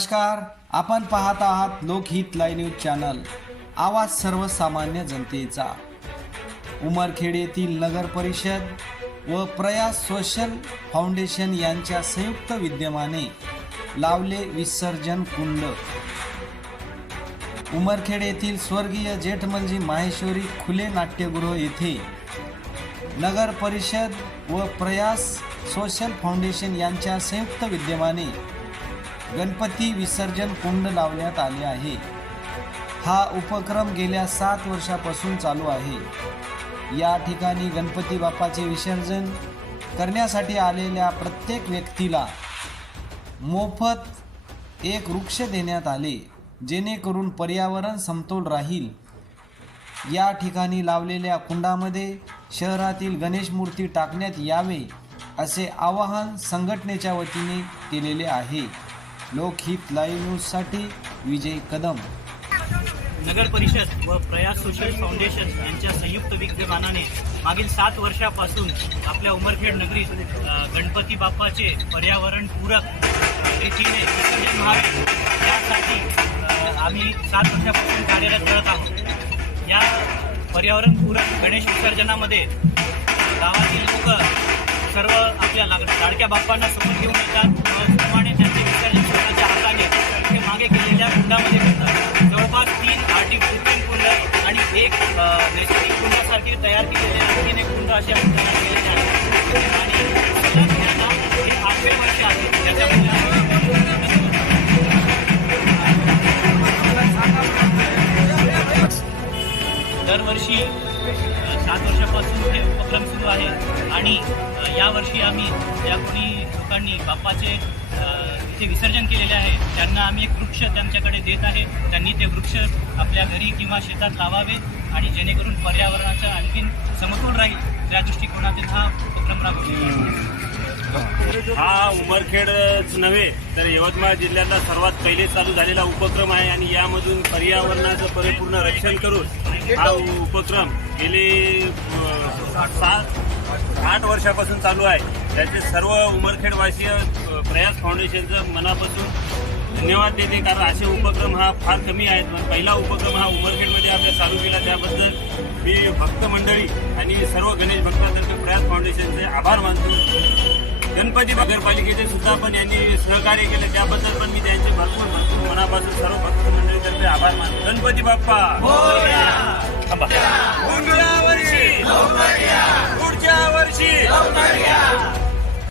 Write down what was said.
नमस्कार आपण पाहत आहात लोकहित लाय न्यूज चॅनल. आवाज सर्वसामान्य जनतेचा. उमरखेड येथील नगर परिषद व प्रयास सोशल फाउंडेशन यांच्या संयुक्त विद्यमाने लावले विसर्जन कुंड. उमरखेड येथील स्वर्गीय जेठमलजी माहेश्वरी खुले नाट्यगृह येथे नगर परिषद व प्रयास सोशल फाउंडेशन यांच्या संयुक्त विद्यमाने गणपती विसर्जन कुंड लावण्यात आले आहे. हा उपक्रम गेल्या सात वर्षापासून चालू आहे. या ठिकाणी गणपती बाप्पाचे विसर्जन करण्यासाठी आलेल्या प्रत्येक व्यक्तीला मोफत एक वृक्ष देण्यात आले जेणेकरून पर्यावरण समतोल राहील. या ठिकाणी लावलेल्या कुंडामध्ये शहरातील गणेश मूर्ती टाकण्यात यावे असे आवाहन संघटनेच्या वतीने केलेले आहे. लोकहित लाईव्ह न्यूजसाठी विजय कदम. नगर परिषद व प्रयास सोशल फाउंडेशन यांच्या संयुक्त विद्यमानाने मागील सात वर्षापासून आपल्या उमरखेड नगरीत गणपती बाप्पाचे पर्यावरणपूरक रीतीने विसर्जन व्हावे यासाठी आम्ही सात वर्षापासून कार्यरत करत आहोत. या पर्यावरणपूरक गणेश विसर्जनामध्ये गावातील लोक आपल्या लाग- लाडक्या बाप्पांना समोर घेऊन येतात. त्याप्रमाणे त्यांचे विसर्जन स्वतःच्या हाताने ते मागे केलेल्या कुंडामध्ये करतात. जवळपास तीन आर्टिफिशियल कुंड आणि एक नैसर्गिक कुंडासारखे तयार केलेले आणखीन एक कुंड असे आपण केलेले आहेत. आणि यांना हे आठवे वर्ष आहे. त्याच्यामध्ये दरवर्षी सात वर्षापासून हे उपक्रम सुरू आहे. आणि यावर्षी आम्ही ज्या कोणी लोकांनी बाप्पाचे जे विसर्जन केलेले आहे त्यांना आम्ही एक वृक्ष त्यांच्याकडे देत आहे. त्यांनी ते वृक्ष आपल्या घरी किंवा शेतात लावावे आणि जेणेकरून पर्यावरणाचा आणखीन समतोल राहील या दृष्टिकोनातून हा उपक्रम राबवलेला आहे हा उमरखेडच नव्हे तर यवतमाळ जिल्ह्यातला सर्वात पहिले चालू झालेला उपक्रम आहे आणि यामधून पर्यावरणाचं परिपूर्ण रक्षण करून हा उपक्रम गेले सात आठ वर्षापासून चालू आहे. त्याचे सर्व उमरखेडवासीय प्रयास फाउंडेशनचं मनापासून धन्यवाद देते कारण असे उपक्रम हा फार कमी आहेत. पण पहिला उपक्रम हा उमरखेडमध्ये आपल्या चालू केला. त्याबद्दल मी भक्त मंडळी आणि सर्व गणेश भक्तातर्फे प्रयास फाउंडेशनचे आभार मानतो. गणपती नगरपालिकेचे सुद्धा पण यांनी सहकार्य केले. त्याबद्दल पण मी त्यांचे भरपूर भरपूर मनापासून सर्व भक्त मंडळीतर्फे आभार मानतो. गणपती बाप्पा! थांबा.